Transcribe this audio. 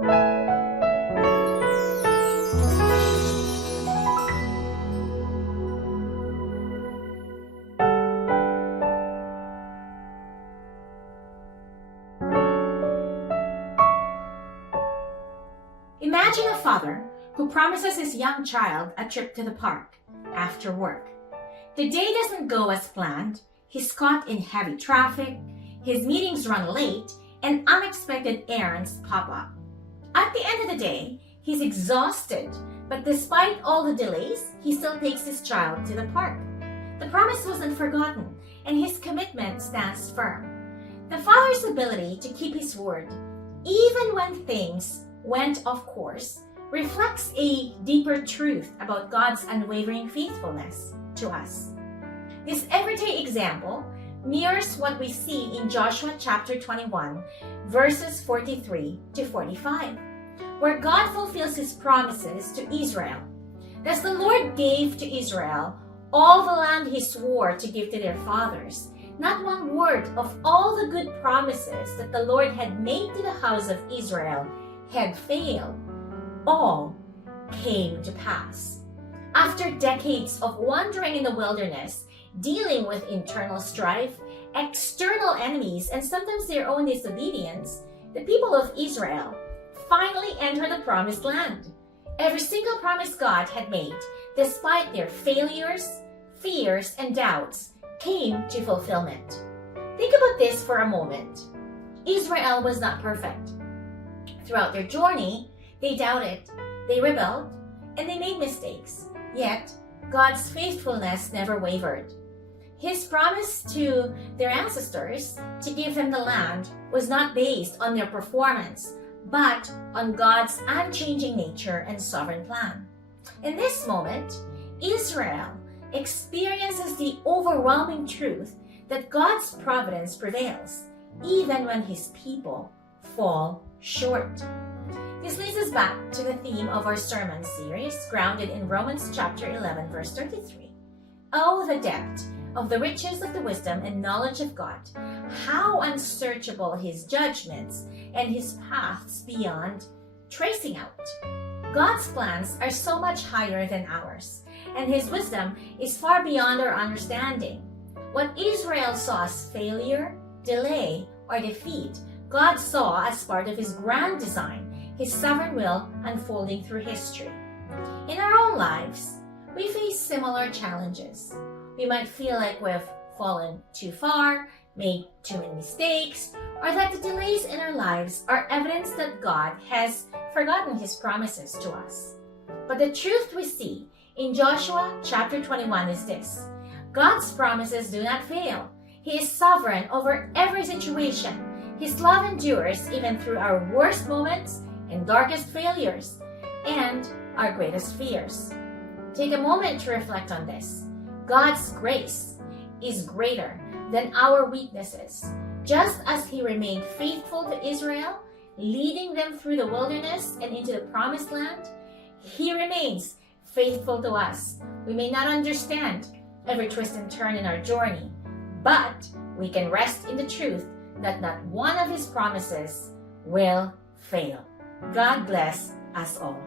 Imagine a father who promises his young child a trip to the park after work. The day doesn't go as planned. He's caught in heavy traffic, his meetings run late, and unexpected errands pop up. At the end of the day, he's exhausted, but despite all the delays, he still takes his child to the park. The promise wasn't forgotten, and his commitment stands firm. The father's ability to keep his word, even when things went off course, reflects a deeper truth about God's unwavering faithfulness to us. This everyday example mirrors what we see in Joshua chapter 21, verses 43 to 45, where God fulfills his promises to Israel. Thus the Lord gave to Israel all the land he swore to give to their fathers. Not one word of all the good promises that the Lord had made to the house of Israel had failed. All came to pass. After decades of wandering in the wilderness, dealing with internal strife, external enemies, and sometimes their own disobedience, the people of Israel finally entered the promised land. Every single promise God had made, despite their failures, fears, and doubts, came to fulfillment. Think about this for a moment. Israel was not perfect. Throughout their journey, they doubted, they rebelled, and they made mistakes. Yet, God's faithfulness never wavered. His promise to their ancestors to give them the land was not based on their performance, but on God's unchanging nature and sovereign plan. In this moment, Israel experiences the overwhelming truth that God's providence prevails, even when his people fall short. This leads us back to the theme of our sermon series, grounded in Romans chapter 11, verse 33. Oh, the depth of the riches of the wisdom and knowledge of God! How unsearchable his judgments and his paths beyond tracing out! God's plans are so much higher than ours, and his wisdom is far beyond our understanding. What Israel saw as failure, delay, or defeat, God saw as part of his grand design, his sovereign will unfolding through history. In our own lives, we face similar challenges. We might feel like we've fallen too far, made too many mistakes, or that the delays in our lives are evidence that God has forgotten his promises to us. But the truth we see in Joshua chapter 21 is this: God's promises do not fail. He is sovereign over every situation. His love endures even through our worst moments and darkest failures and our greatest fears. Take a moment to reflect on this. God's grace is greater than our weaknesses. Just as he remained faithful to Israel, leading them through the wilderness and into the promised land, he remains faithful to us. We may not understand every twist and turn in our journey, but we can rest in the truth that not one of his promises will fail. God bless us all.